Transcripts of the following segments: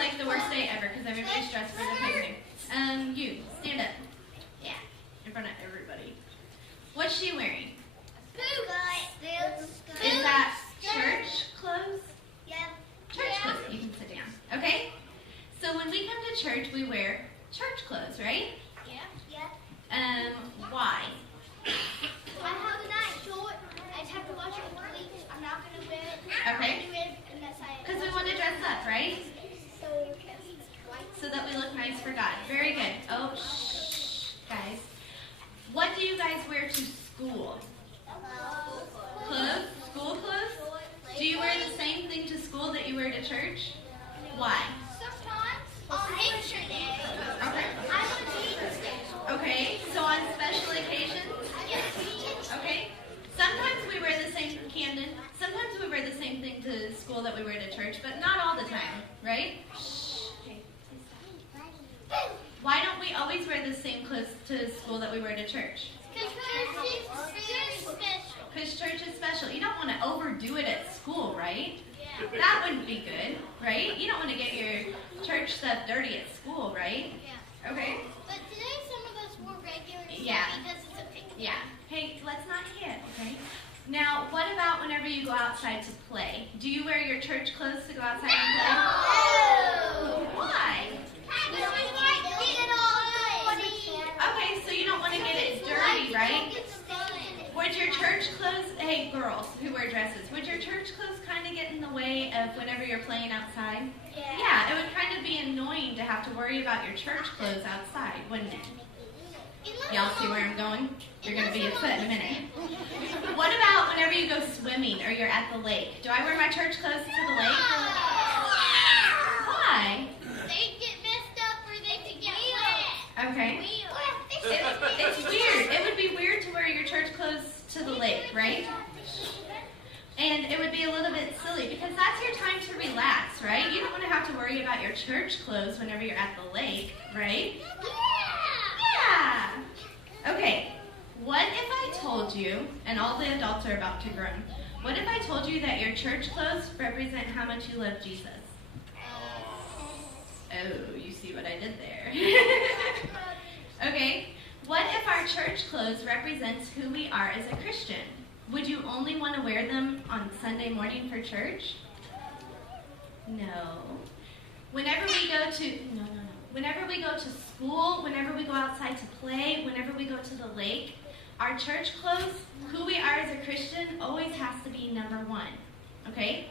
like the worst day ever because everybody's dressed for the picnic. You, stand up. Yeah, in front of everybody. What's she wearing? Is that church clothes? Yeah. Church clothes. You can sit down. Okay? So when we come to church, we wear church clothes, right? Yeah. Why? I have that short. I just have to wash it with bleach. I'm not going to wear it. Okay. Unless I... Because we want to dress up, right? So that we look nice for God. Very good. Oh, shh, guys. What do you guys wear to school? Clothes? School clothes? Do you wear the same thing to school that you wear to church? Why? Sometimes. On picture day. Okay. I would eat. Okay. So on special occasions? Okay. Sometimes we wear the same, Camden, sometimes we wear the same thing to school that we wear to church, but not all the time, right? Why don't we always wear the same clothes to school that we wear to church? Because church is special. Because church is special. You don't want to overdo it at school, right? Yeah. That wouldn't be good, right? You don't want to get your church stuff dirty at school, right? Yeah. Okay? But today some of us wore regular stuff because it's a picnic. Yeah. Hey, let's not hit, okay? Now, what about whenever you go outside to play? Do you wear your church clothes to go outside and play? No! Why? Okay, so you don't want to get it dirty, right? Would your church clothes, hey girls who wear dresses, would your church clothes kind of get in the way of whenever you're playing outside? Yeah, it would kind of be annoying to have to worry about your church clothes outside, wouldn't it? Y'all see where I'm going? You're going to be upset in a minute. What about whenever you go swimming or you're at the lake? Do I wear my church clothes to the lake? Why? They get messed up or they could get wet. Okay. It's weird. It would be weird to wear your church clothes to the lake, right? And it would be a little bit silly because that's your time to relax, right? You don't want to have to worry about your church clothes whenever you're at the lake, right? Yeah. Okay. What if I told you, and all the adults are about to groan, what if I told you that your church clothes represent how much you love Jesus? Oh, you see what I did there. Okay. What if our church clothes represents who we are as a Christian? Would you only want to wear them on Sunday morning for church? No. Whenever we go to Whenever we go to school, whenever we go outside to play, whenever we go to the lake, our church clothes, who we are as a Christian, always has to be number one. Okay?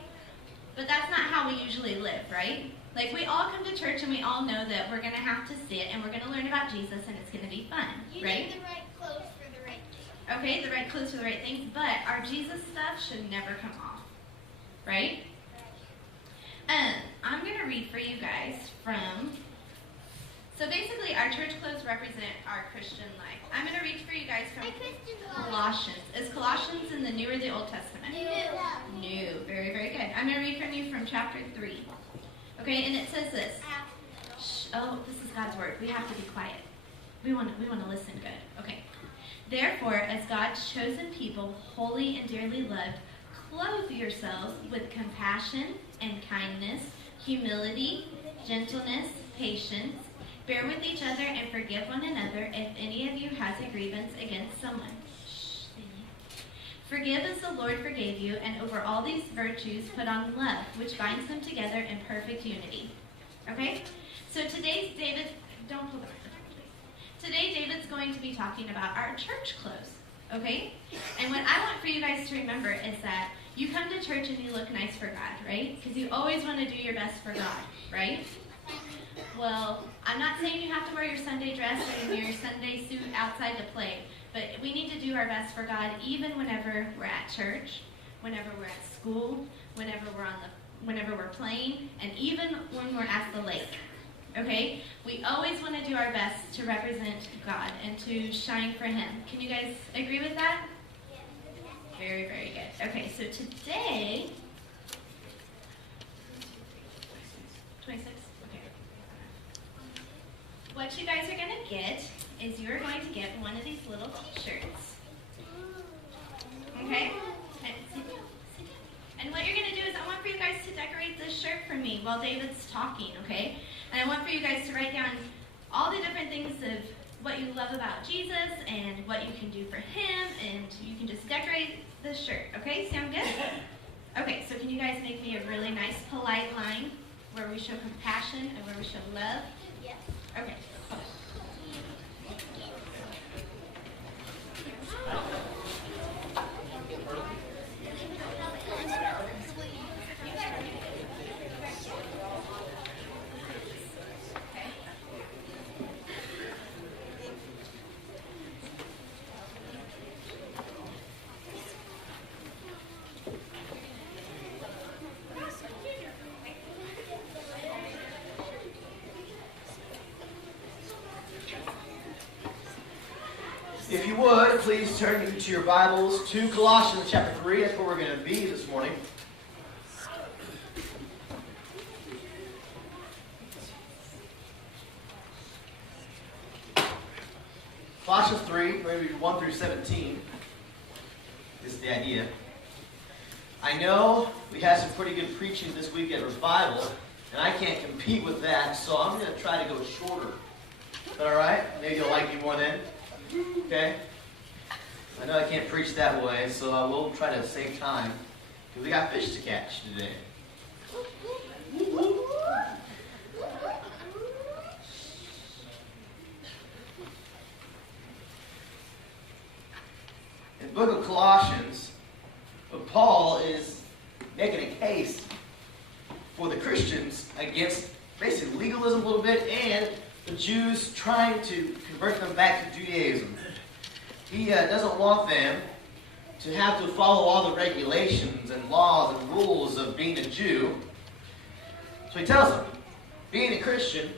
But that's not how we usually live, right? Like, we all come to church and we all know that we're going to have to sit and we're going to learn about Jesus and it's going to be fun, right? You need the right clothes for the right thing. Okay, the right clothes for the right things, but our Jesus stuff should never come off, right? I'm going to read for you guys from, so basically our church clothes represent our Christian life. I'm going to read for you guys from Colossians. Is Colossians in the New or the Old Testament? New. Very, very good. I'm going to read from you from chapter 3. Okay, and it says this. Oh, this is God's word. We have to be quiet. We want to listen good. Okay. Therefore, as God's chosen people, holy and dearly loved, clothe yourselves with compassion and kindness, humility, gentleness, patience. Bear with each other and forgive one another if any of you has a grievance against someone. Forgive as the Lord forgave you, and over all these virtues put on love, which binds them together in perfect unity. Okay? So today, don't pull the microphone, please. Today, David's going to be talking about our church clothes. Okay? And what I want for you guys to remember is that you come to church and you look nice for God, right? Because you always want to do your best for God, right? Well, I'm not saying you have to wear your Sunday dress or your Sunday suit outside to play. But we need to do our best for God even whenever we're at church, whenever we're at school, whenever we're playing, and even when we're at the lake. Okay? We always want to do our best to represent God and to shine for Him. Can you guys agree with that? Very, very good. Okay, so today, 26? Okay. What you guys are going to get is you're going to get one of these little t-shirts. Okay? And what you're going to do is I want for you guys guys to decorate this shirt for me while David's talking, okay? And I want for you guys to write down all the different things of what you love about Jesus and what you can do for him, and you can just decorate this shirt, okay? Sound good? Okay, so can you guys make me a really nice, polite line where we show compassion and where we show love? Yes. Okay. If you would, please turn to your Bibles to Colossians chapter 3. That's where we're going to be this morning. Colossians 3, we're going to be 1 through 17. This is the idea. I know we had some pretty good preaching this week at Revival, and I can't compete with that, so I'm going to try to go shorter. Is that all right? Maybe you'll like me one in. Okay? I know I can't preach that way, so I will try to save time. Because we got fish to catch today. In the book of Colossians, Paul is making a case for the Christians against basically legalism a little bit and the Jews trying to convert them back to Judaism. He doesn't want them to have to follow all the regulations and laws and rules of being a Jew. So he tells them, being a Christian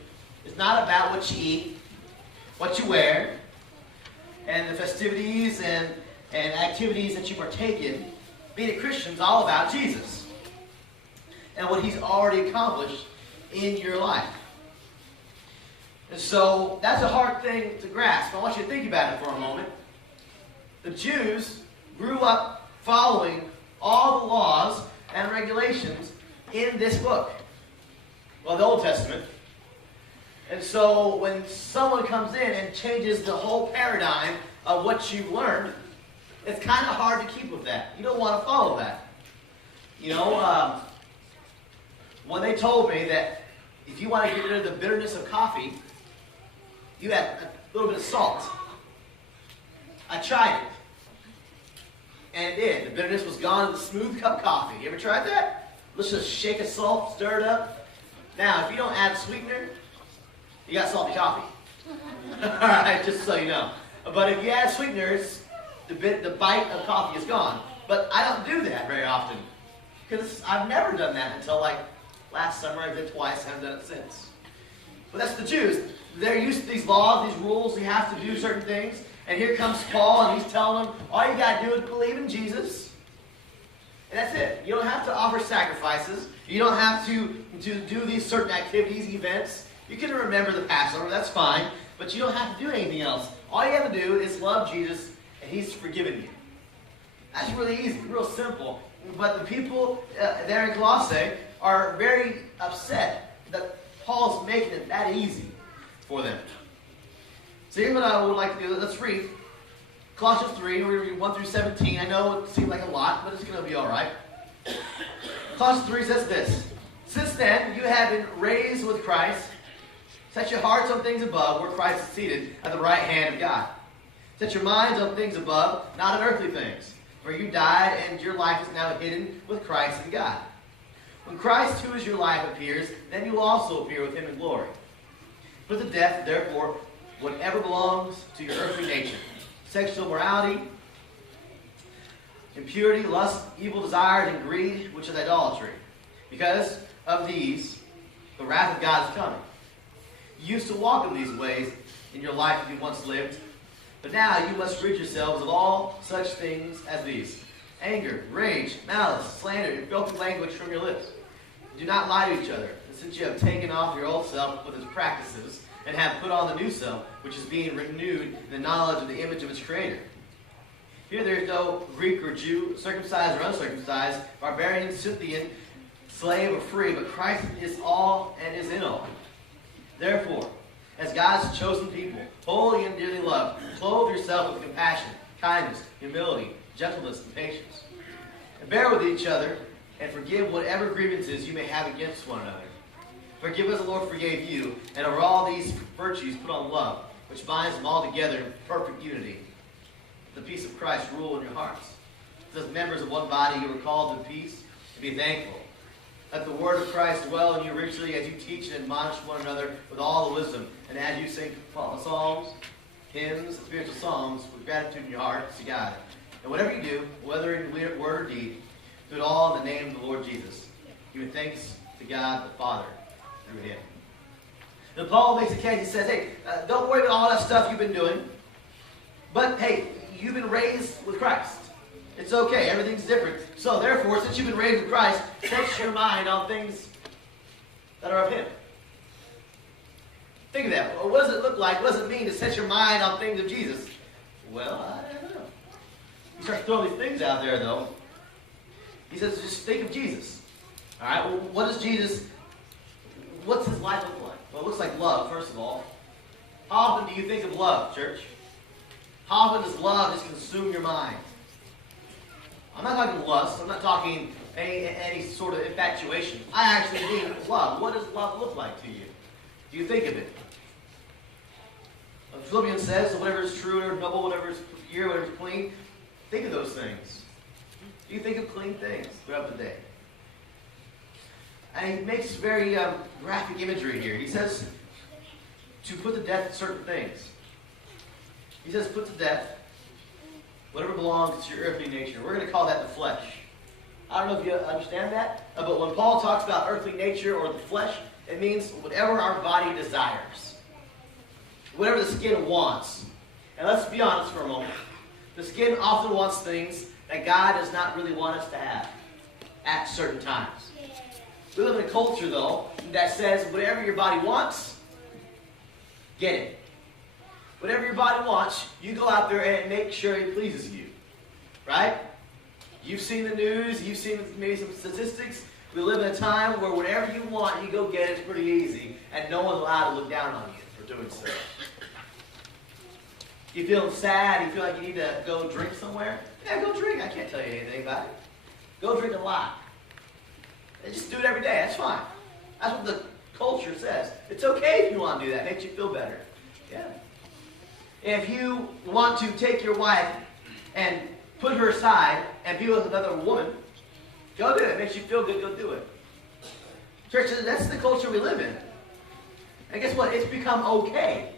is not about what you eat, what you wear, and the festivities and activities that you partake in. Being a Christian is all about Jesus and what he's already accomplished in your life. And so that's a hard thing to grasp. I want you to think about it for a moment. The Jews grew up following all the laws and regulations in this book. Well, the Old Testament. And so when someone comes in and changes the whole paradigm of what you've learned, it's kind of hard to keep with that. You don't want to follow that. You know, when they told me that if you want to get rid of the bitterness of coffee, you add a little bit of salt. I tried it. And it did. The bitterness was gone in the smooth cup coffee. You ever tried that? Let's just shake a salt, stir it up. Now, if you don't add sweetener, you got salty coffee. Alright, just so you know. But if you add sweeteners, the bite of coffee is gone. But I don't do that very often. Because I've never done that until like last summer. I did it twice. I haven't done it since. But that's the Jews. They're used to these laws, these rules. You have to do certain things. And here comes Paul, and he's telling them, all you got to do is believe in Jesus. And that's it. You don't have to offer sacrifices. You don't have to do these certain activities, events. You can remember the Passover, that's fine. But you don't have to do anything else. All you have to do is love Jesus, and he's forgiven you. That's really easy, real simple. But the people there in Colossae are very upset that Paul's making it that easy for them. So here's what I would like to do. Let's read Colossians 3. We're going to read 1 through 17. I know it seems like a lot, but it's going to be all right. Colossians 3 says this. Since then, you have been raised with Christ. Set your hearts on things above, where Christ is seated at the right hand of God. Set your minds on things above, not on earthly things. For you died, and your life is now hidden with Christ in God. When Christ, who is your life, appears, then you will also appear with him in glory. Put to death, therefore, whatever belongs to your earthly nature. Sexual morality, impurity, lust, evil desires, and greed, which is idolatry. Because of these, the wrath of God is coming. You used to walk in these ways in your life you once lived, but now you must rid yourselves of all such things as these. Anger, rage, malice, slander, and filthy language from your lips. Do not lie to each other, and since you have taken off your old self with its practices, and have put on the new self, which is being renewed in the knowledge of the image of its creator. Here there is no Greek or Jew, circumcised or uncircumcised, barbarian, Scythian, slave or free, but Christ is all and is in all. Therefore, as God's chosen people, holy and dearly loved, clothe yourself with compassion, kindness, humility, gentleness, and patience. And bear with each other, and forgive whatever grievances you may have against one another. Forgive as the Lord forgave you, and over all these virtues put on love, which binds them all together in perfect unity. The peace of Christ rule in your hearts. As members of one body, you are called to peace, and be thankful. Let the word of Christ dwell in you richly as you teach and admonish one another with all the wisdom, and as you sing psalms, hymns, and spiritual songs with gratitude in your heart to God. And whatever you do, whether in word or deed, do it all in the name of the Lord Jesus, giving thanks to God the Father through him. And Paul makes a case. He says, hey, don't worry about all that stuff you've been doing, but hey, you've been raised with Christ. It's okay. Everything's different. So, therefore, since you've been raised with Christ, set your mind on things that are of him. Think of that. What does it look like? What does it mean to set your mind on things of Jesus? Well, I don't know. He starts throwing these things out there, though. He says, just think of Jesus. All right? Well, what's his life look like? Well, it looks like love, first of all. How often do you think of love, church? How often does love just consume your mind? I'm not talking lust. I'm not talking any sort of infatuation. I actually mean love. What does love look like to you? Do you think of it? Philippians says, whatever is true, whatever is noble, whatever is pure, whatever is clean, think of those things. Do you think of clean things throughout the day? And he makes very graphic imagery here. He says to put to death certain things. He says put to death whatever belongs to your earthly nature. We're going to call that the flesh. I don't know if you understand that, but when Paul talks about earthly nature or the flesh, it means whatever our body desires. Whatever the skin wants. And let's be honest for a moment. The skin often wants things that God does not really want us to have at certain times. We live in a culture, though, that says whatever your body wants, get it. Whatever your body wants, you go out there and make sure it pleases you. Right? You've seen the news. You've seen maybe some statistics. We live in a time where whatever you want, you go get it. It's pretty easy. And no one's allowed to look down on you for doing so. You feeling sad? You feel like you need to go drink somewhere? Yeah, go drink. I can't tell you anything about it. Go drink a lot. And just do it every day. That's fine. That's what the culture says. It's okay if you want to do that. It makes you feel better. Yeah. If you want to take your wife and put her aside and be with another woman, go do it. It makes you feel good. Go do it. Church, that's the culture we live in. And guess what? It's become okay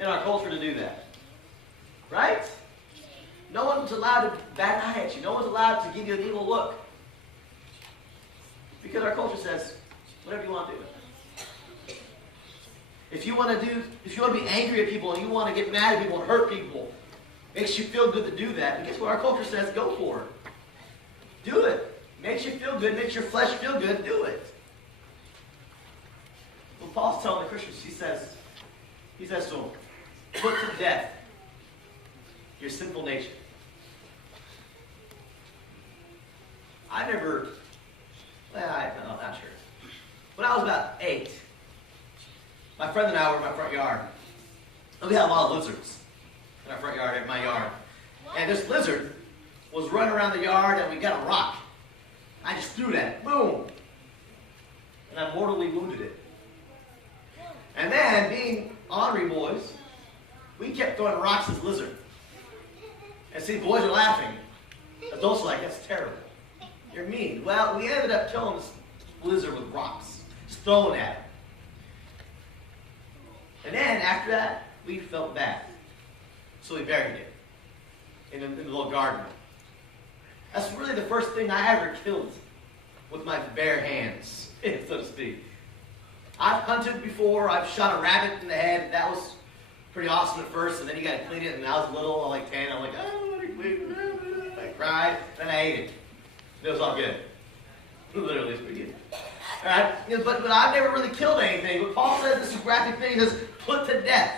in our culture to do that. Right? No one's allowed to bat an eye at you. No one's allowed to give you an evil look. Because our culture says, whatever you want to do. If you want to be angry at people and you want to get mad at people and hurt people, makes you feel good to do that. And guess what? Our culture says, go for it. Do it. Makes you feel good, makes your flesh feel good, do it. Well, Paul's telling the Christians, he says to them, put to death your sinful nature. I'm not sure. When I was about 8, my friend and I were in my front yard. And we had a lot of lizards in our front yard, in my yard. And this lizard was running around the yard, and we got a rock. I just threw that. Boom! And I mortally wounded it. And then, being ornery boys, we kept throwing rocks at this lizard. And see, boys are laughing. Adults are like, that's terrible. You're mean. Well, we ended up killing this lizard with rocks. Just throwing at him. And then, after that, we felt bad. So we buried it in the little garden. That's really the first thing I ever killed with my bare hands, so to speak. I've hunted before. I've shot a rabbit in the head. That was pretty awesome at first, and then you got to clean it. And I was little, I was like 10. I'm like, I don't want to clean it. I cried, then I ate it. It was all good. Literally, it's pretty good. All right, but I've never really killed anything. But Paul says this is graphic thing. He says, put to death.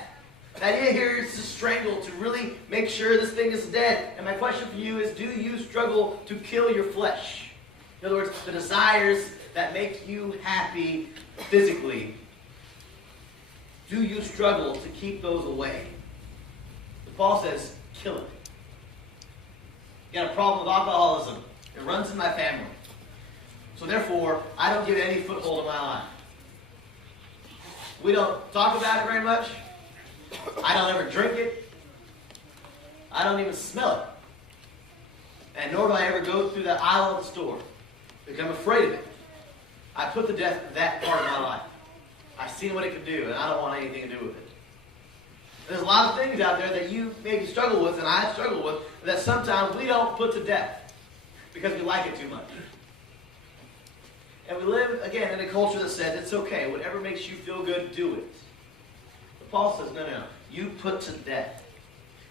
The idea here is to strangle, to really make sure this thing is dead. And my question for you is, do you struggle to kill your flesh? In other words, the desires that make you happy physically, do you struggle to keep those away? Paul says, kill it. You got a problem with alcoholism. It runs in my family. So therefore, I don't give it any foothold in my life. We don't talk about it very much. I don't ever drink it. I don't even smell it. And nor do I ever go through that aisle of the store because I'm afraid of it. I put to death that part of my life. I've seen what it can do, and I don't want anything to do with it. There's a lot of things out there that you maybe struggle with, and I struggle with, that sometimes we don't put to death because we like it too much. And we live, again, in a culture that says it's okay. Whatever makes you feel good, do it. But Paul says, no. You put to death.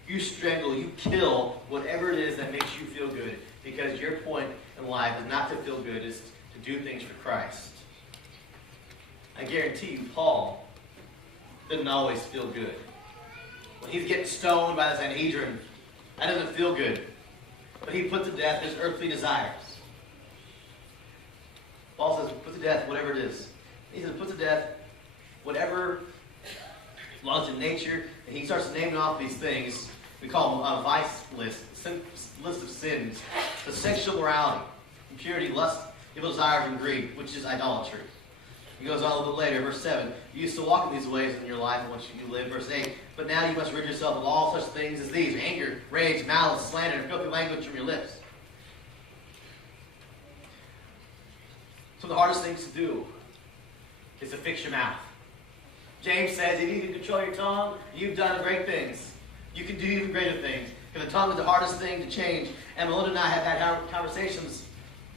You strangle, you kill whatever it is that makes you feel good, because your point in life is not to feel good, it's to do things for Christ. I guarantee you, Paul didn't always feel good. When he's getting stoned by the Sanhedrin, that doesn't feel good. But he put to death his earthly desires. Paul says, put to death whatever it is. He says, put to death whatever belongs to nature. And he starts naming off these things. We call them a vice list, list of sins. The sexual morality, impurity, lust, evil desires, and greed, which is idolatry. He goes on a little bit later, verse 7. You used to walk in these ways in your life once you lived. Verse 8. But now you must rid yourself of all such things as these: anger, rage, malice, slander, and filthy language from your lips. So the hardest things to do is to fix your mouth. James says if you can control your tongue, you've done great things. You can do even greater things. Because the tongue is the hardest thing to change. And Melinda and I have had conversations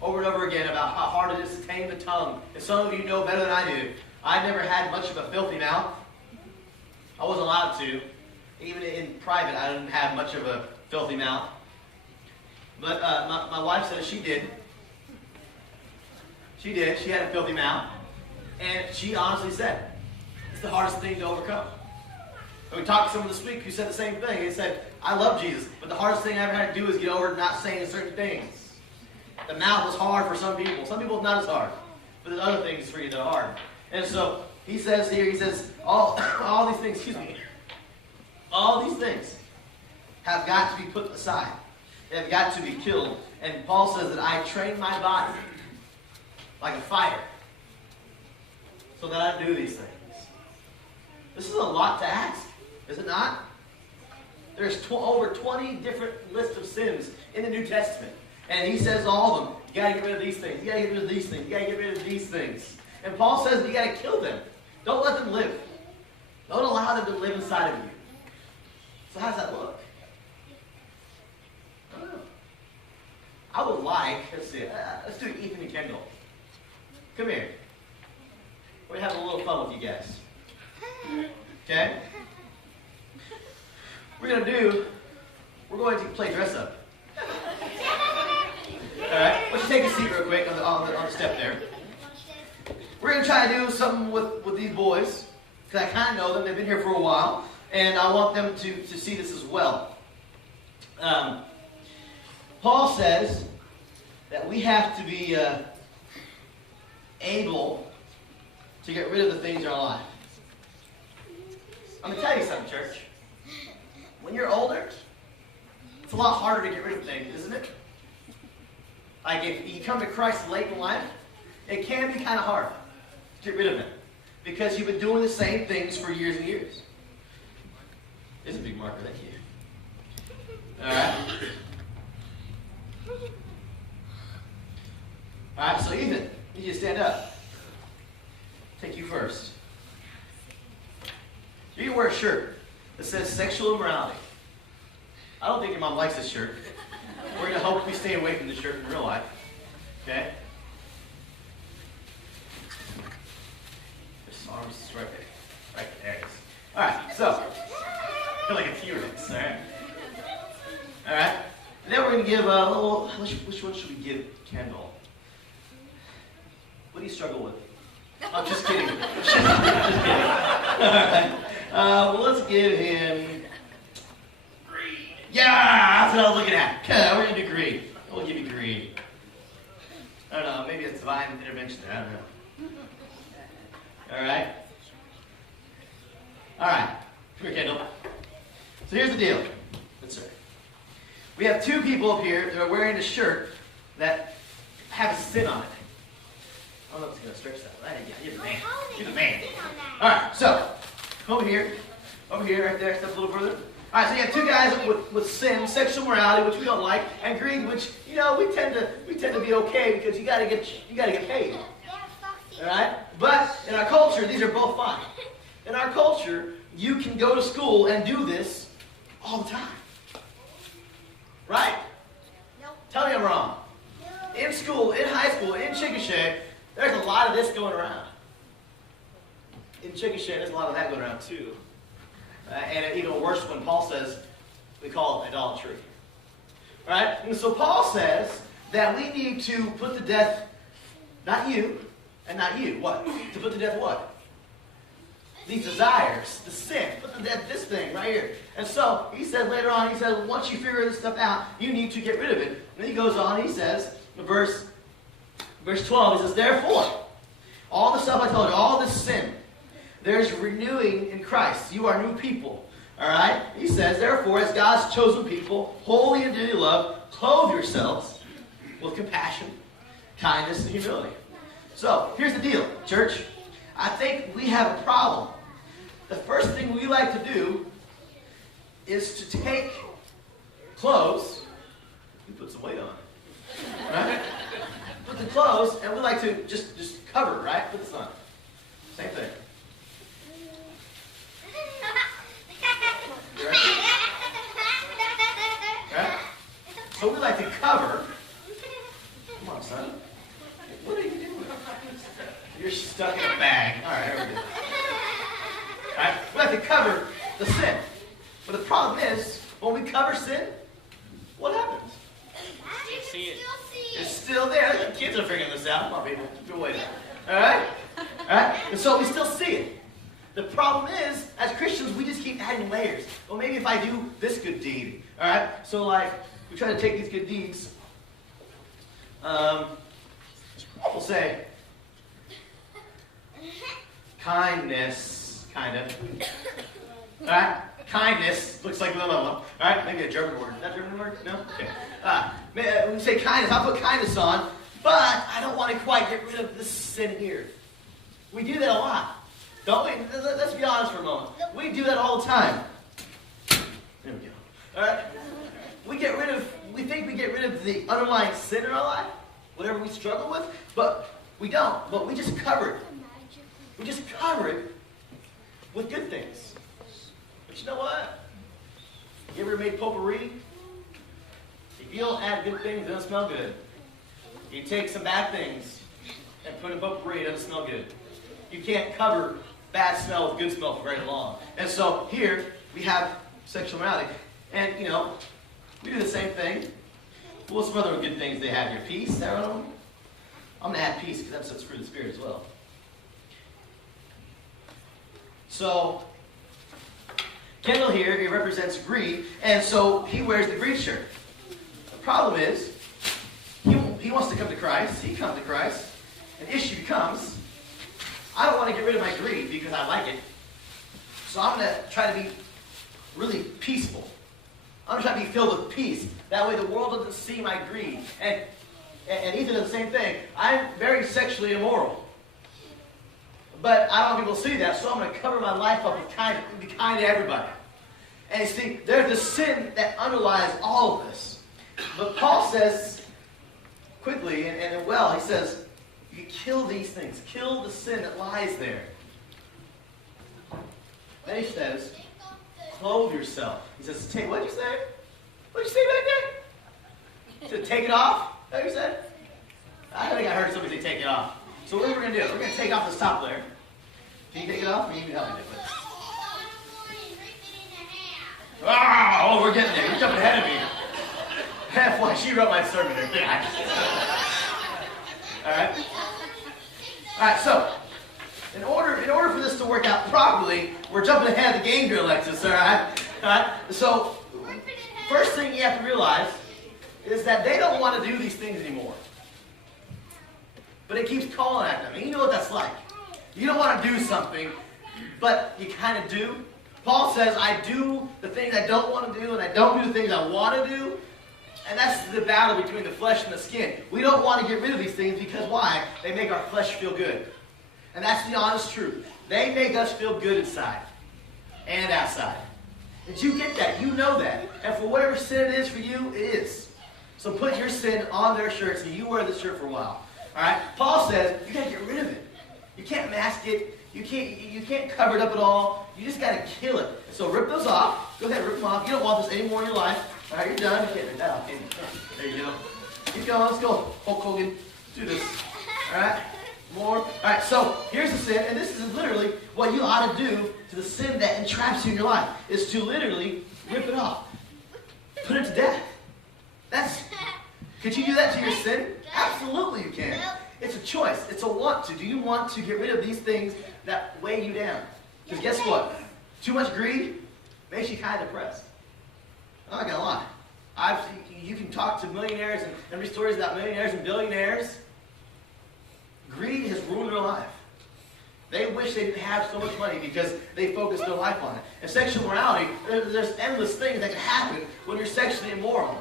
over and over again about how hard it is to tame the tongue. And some of you know better than I do. I never had much of a filthy mouth. I wasn't allowed to. Even in private, I didn't have much of a filthy mouth. But my wife said she did. She did. She had a filthy mouth. And she honestly said, it's the hardest thing to overcome. And we talked to someone this week who said the same thing. He said, I love Jesus, but the hardest thing I ever had to do is get over not saying certain things. The mouth is hard for some people. Some people it's not as hard. But there's other things for you that are hard. And so he says here, he says, all these things, all these things have got to be put aside. They have got to be killed. And Paul says that I train my body like a fighter so that I do these things. This is a lot to ask, is it not? There's over 20 different lists of sins in the New Testament. And he says all of them. You got to get rid of these things. You got to get rid of these things. You got to get rid of these things. And Paul says you got to kill them. Don't let them live. Don't allow them to live inside of you. So how does that look? I don't know. I would like, let's do Ethan and Kendall. Come here. We're going to have a little fun with you guys. Okay? We're going to play dress up. Alright, why don't you take a seat real quick on the step there. We're going to try to do something with these boys, because I kind of know them. They've been here for a while, and I want them to see this as well. Paul says that we have to be able to get rid of the things in our life. I'm going to tell you something, church. When you're older, it's a lot harder to get rid of things, isn't it? Like if you come to Christ late in life, it can be kind of hard to get rid of it because you've been doing the same things for years and years. This is a big marker, thank you. Alright. Alright, so Ethan, you need to stand up. Take you first. You're going to wear a shirt that says sexual immorality. I don't think your mom likes this shirt. We're going to hope we stay away from the shirt in real life. Okay? This arm is right there. Right there it is. Alright, so. I feel like a T-Rex, alright? Alright. And then we're going to give a little, which one should we give Kendall? What do you struggle with? I'm just kidding. Just kidding. Alright. Well, let's give him greed. Yeah, that's what I was looking at. Okay, we're going to do greed. We'll give you greed. I don't know. Maybe it's divine intervention there. I don't know. All right. All right. Come here, Kendall. So here's the deal. Good sir. We have two people up here that are wearing a shirt that have a sin on it. I don't know if it's going to stretch that. Yeah, you're the man. You're the man. All right. So over here, right there. Step a little further. All right. So you have two guys with sin, sexual morality, which we don't like, and greed, which we tend to be okay because you got to get paid. All right. But in our culture, these are both fine. In our culture, you can go to school and do this all the time. Right? Nope. Tell me I'm wrong. No. In school, in high school, in Chickasha, there's a lot of this going around. In Chickasha, there's a lot of that going around too. And even worse when Paul says we call it idolatry. Right? And so Paul says that we need to put to death, not you, and not you. What? To put to death what? These desires, the sin. Put to death this thing right here. And so he said later on, he said, once you figure this stuff out, you need to get rid of it. And then he goes on, he says, in verse 12, he says, therefore, all the stuff I told you, all this sin, there's renewing in Christ. You are new people. All right? He says, therefore, as God's chosen people, holy and dearly loved, clothe yourselves with compassion, kindness, and humility. So, here's the deal, church. I think we have a problem. The first thing we like to do is to take clothes, we put some weight on it, right? Put the clothes, and we like to just cover, right? Put this on. Same thing. Right? So we like to cover. Come on, son. What are you doing? You're stuck in a bag. All right, there we go. All right, we like to cover the sin. But the problem is, when we cover sin, what happens? It's still there. The kids are figuring this out. Come on, people. Good way there. All right? All right? And so we still see it. The problem is, as Christians, we just keep adding layers. Well, maybe if I do this good deed. All right? So, like, we try to take these good deeds. We'll say, kindness, kind of. All right? Kindness looks like a little one. All right? Maybe a German word. Is that a German word? No? Okay. When we say kindness, I'll put kindness on, but I don't want to quite get rid of this sin here. We do that a lot. Don't we? Let's be honest for a moment. We do that all the time. There we go. All right? We think we get rid of the underlying sin in our life, whatever we struggle with, but we don't. But we just cover it. We just cover it with good things. But you know what? You ever made potpourri? If you don't add good things, it doesn't smell good. You take some bad things and put in potpourri, it doesn't smell good. You can't cover bad smell with good smell for very long. And so here we have sexual morality. And, we do the same thing. What's some other good things they have here? Peace, I don't know. I'm going to add peace because that's the fruit of the Spirit as well. So, Kendall here, he represents greed, and so he wears the greed shirt. The problem is, he wants to come to Christ. He comes to Christ. An issue becomes, I don't want to get rid of my greed because I like it. So I'm going to try to be really peaceful. I'm going to try to be filled with peace. That way the world doesn't see my greed. And Ethan does the same thing. I'm very sexually immoral. But I don't want people to see that, so I'm going to cover my life up with be kind to everybody. And you see, there's the sin that underlies all of this. But Paul says, quickly and well, he says, you kill these things. Kill the sin that lies there. Then he says, clothe yourself. He says, what did you say? What did you say back there? He said, take it off? Is that what you said? I think I heard somebody say take it off. So what are we going to do? We're going to take off this top layer. Can you take it off? Or you can help me do it. Oh, we're getting there. You're jumping ahead of me. That's why she wrote my sermon there. Yeah. All right. All right. So, in order for this to work out properly, we're jumping ahead of the game here, Alexis. All right. All right. So, first thing you have to realize is that they don't want to do these things anymore. but it keeps calling at them. And you know what that's like. You don't want to do something, but you kind of do. Paul says, I do the things I don't want to do, and I don't do the things I want to do. And that's the battle between the flesh and the skin. We don't want to get rid of these things because why? They make our flesh feel good. And that's the honest truth. They make us feel good inside and outside. Did you get that? You know that. And for whatever sin it is for you, it is. So put your sin on their shirts and you wear the shirt for a while. All right? Paul says you got to get rid of it. You can't mask it. You can't cover it up at all. You just got to kill it. So rip those off. Go ahead, rip them off. You don't want this anymore in your life. All right, you're done. You can't do that. There you go. Keep going. Let's go. Hulk Hogan. Let's do this. All right? More. All right, so here's the sin, and this is literally what you ought to do to the sin that entraps you in your life, is to literally rip it off. Put it to death. Could you do that to your sin? Absolutely you can. It's a choice. It's a want to. Do you want to get rid of these things that weigh you down? Because guess what? Too much greed makes you kind of depressed. I'm not going to lie. You can talk to millionaires and read stories about millionaires and billionaires. Greed has ruined their life. They wish they didn't have so much money because they focus their life on it. And sexual morality, there's endless things that can happen when you're sexually immoral.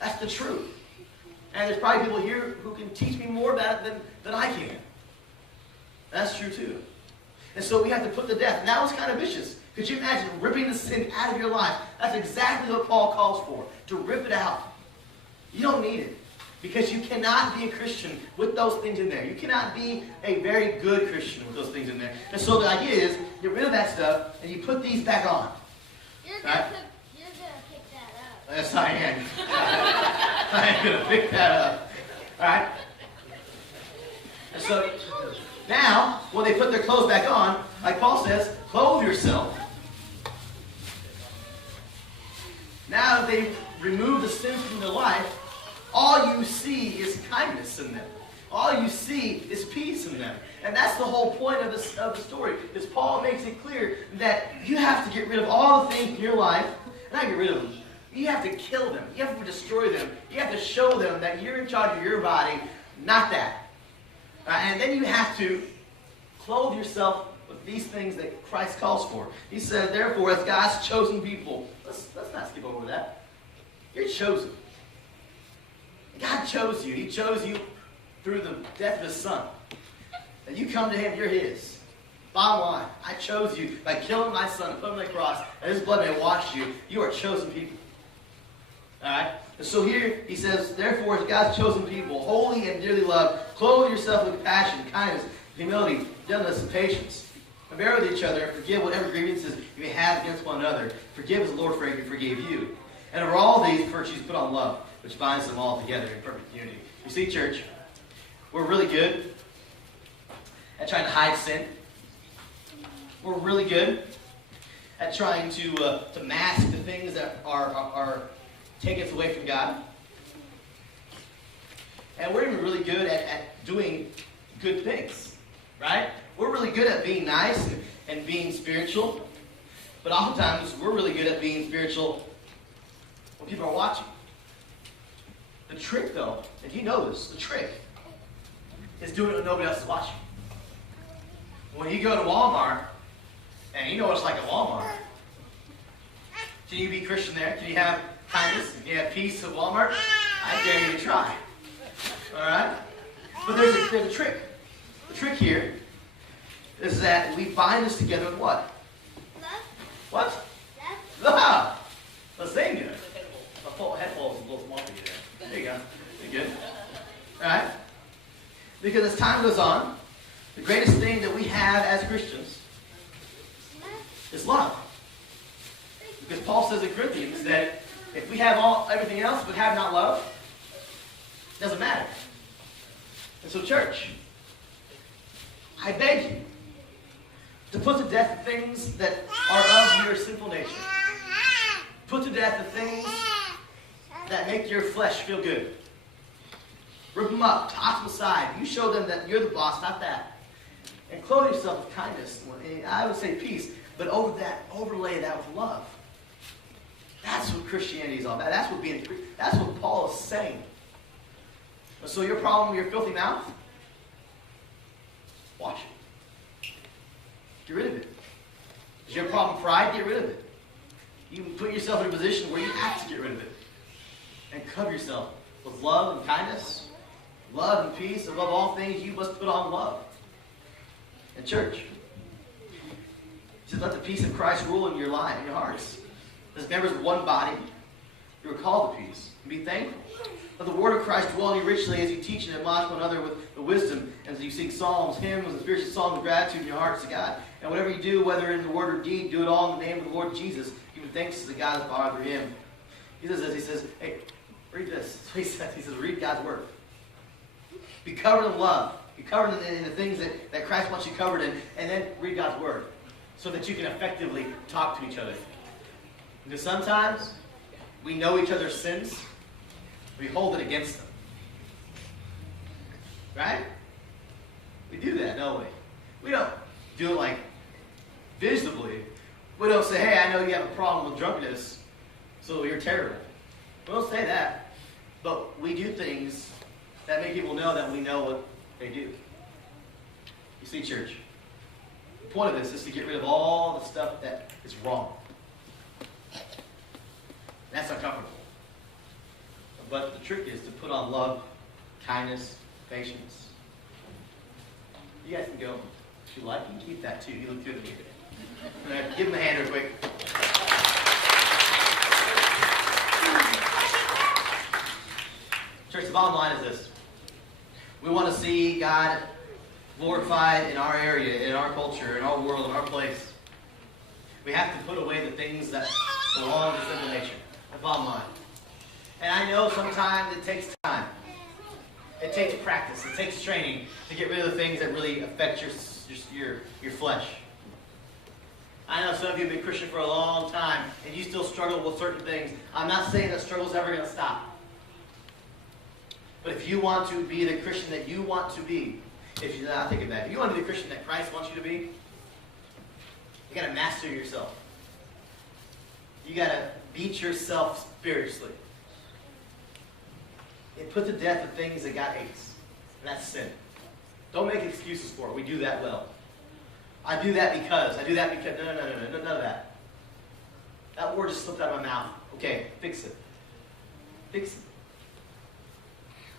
That's the truth. And there's probably people here who can teach me more about it than I can. That's true too. And so we have to put to death. And that was kind of vicious. Could you imagine ripping the sin out of your life? That's exactly what Paul calls for. To rip it out. You don't need it. Because you cannot be a Christian with those things in there. You cannot be a very good Christian with those things in there. And so the idea is, get rid of that stuff, and you put these back on. You're going to pick that up. Yes, I am. I am going to pick that up. All right? And so, now, when they put their clothes back on, like Paul says, clothe yourself. Now that they've removed the sin from their life, all you see is kindness in them. All you see is peace in them. And that's the whole point of the story. Is Paul makes it clear that you have to get rid of all the things in your life. Not get rid of them. You have to kill them. You have to destroy them. You have to show them that you're in charge of your body, not that. And then you have to clothe yourself with these things that Christ calls for. He says, therefore, as God's chosen people, let's not skip over that. You're chosen. God chose you. He chose you through the death of His Son. And you come to Him, you're His. Bottom line, I chose you by killing my Son and putting Him on the cross, and His blood may wash you. You are chosen people. Alright? And so here he says, therefore, as God's chosen people, holy and dearly loved, clothe yourself with compassion, kindness, humility, gentleness, and patience. And bear with each other, and forgive whatever grievances you may have against one another. Forgive as the Lord forgave you. And over all these virtues put on love, which binds them all together in perfect unity. You see, church, we're really good at trying to hide sin. We're really good at trying to mask the things that are taking us away from God. And we're even really good at doing good things, right? We're really good at being nice and being spiritual. But oftentimes, we're really good at being spiritual when people are watching. The trick, though, and you know this, the trick is doing it when nobody else is watching. When you go to Walmart, and you know what it's like at Walmart, can you be Christian there? Can you have kindness? Can you have peace at Walmart? I dare you to try. All right? But there's a trick. The trick here is that we bind this together with what? Love. What? Love. Love. Let's sing good. My head falls a little small for you there. There you go. You're good. All right? Because as time goes on, the greatest thing that we have as Christians is love. Because Paul says in Corinthians that if we have everything else but have not love, it doesn't matter. And so, church, I beg you to put to death the things that are of your sinful nature. Put to death the things that make your flesh feel good. Rip them up, toss them aside. You show them that you're the boss, not that. And clothe yourself with kindness. I would say peace, but overlay that with love. That's what Christianity is all about. That's what Paul is saying. So your problem with your filthy mouth, Is your problem pride? Get rid of it. You can put yourself in a position where you have to get rid of it. And cover yourself with love and kindness, love and peace. Above all things, you must put on love. And church, just let the peace of Christ rule in your life, in your hearts. As members of one body, you are called to peace. And be thankful. Let the word of Christ dwell in you richly as you teach and admonish one another with the wisdom, as you sing psalms, hymns, and spiritual songs of gratitude in your hearts to God. And whatever you do, whether in the word or deed, do it all in the name of the Lord Jesus, giving thanks to the God the Father through him. He says this. He says, hey, read this. That's what he says. He says, read God's word. Be covered in love. Be covered in the things that Christ wants you covered in. And then read God's word so that you can effectively talk to each other. Because sometimes we know each other's sins. We hold it against them. Right? We do that, don't we? We don't do it like visibly. We don't say, hey, I know you have a problem with drunkenness, so you're terrible. We don't say that. But we do things that make people know that we know what they do. You see, church, the point of this is to get rid of all the stuff that is wrong. That's uncomfortable. But the trick is to put on love, kindness, patience. You guys can go. If you like, you can keep that too. You look good to me. Give him a hand real quick. Church, the bottom line is this. We want to see God glorified in our area, in our culture, in our world, in our place. We have to put away the things that belong to sinful nature. The bottom line. And I know sometimes it takes time. It takes practice. It takes training to get rid of the things that really affect your flesh. I know some of you have been Christian for a long time and you still struggle with certain things. I'm not saying that struggle's ever going to stop. But if you want to be the Christian that you want to be, if you think of that, if you want to be the Christian that Christ wants you to be, you got to master yourself. You got to beat yourself spiritually. It put to death the things that God hates. And that's sin. Don't make excuses for it. We do that well. I do that because. No, none of that. That word just slipped out of my mouth. Okay, fix it. Fix it.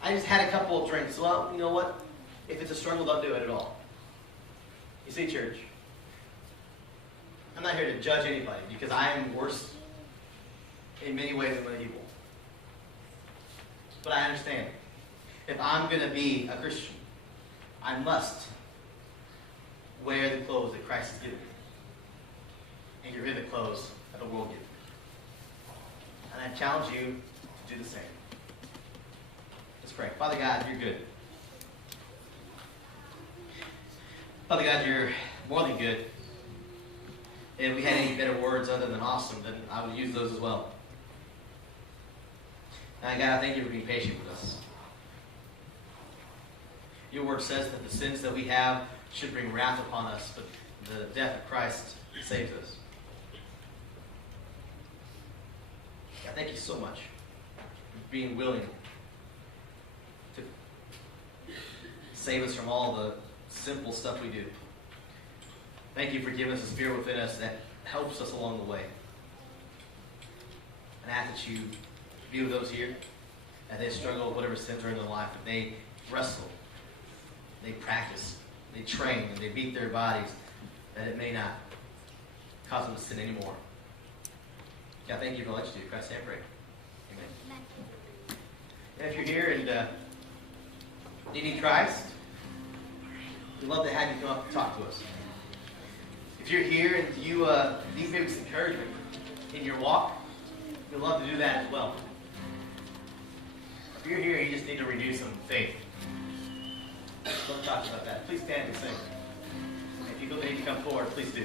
I just had a couple of drinks. Well, you know what? If it's a struggle, don't do it at all. You see, church, I'm not here to judge anybody because I am worse in many ways than many people. But I understand. If I'm going to be a Christian, I must wear the clothes that Christ has given me. And get rid of the clothes that the world gives me. And I challenge you to do the same. Let's pray. Father God, you're good. Father God, you're more than good. If we had any better words other than awesome, then I would use those as well. And God, I thank you for being patient with us. Your word says that the sins that we have should bring wrath upon us, but the death of Christ saves us. God, thank you so much for being willing to save us from all the simple stuff we do. Thank you for giving us a spirit within us that helps us along the way. And I ask that you be with those here, as they struggle with whatever sins are in their life, that they wrestle, they practice, they train, and they beat their bodies, that it may not cause them to sin anymore. God, thank you for what you do. In Christ's name I pray. Amen. And if you're here and needing Christ, we'd love to have you come up and talk to us. If you're here and you need maybe some encouragement in your walk, we'd love to do that as well. If you're here and you just need to renew some faith, let's talk about that. Please stand and sing. If you need to come forward, please do.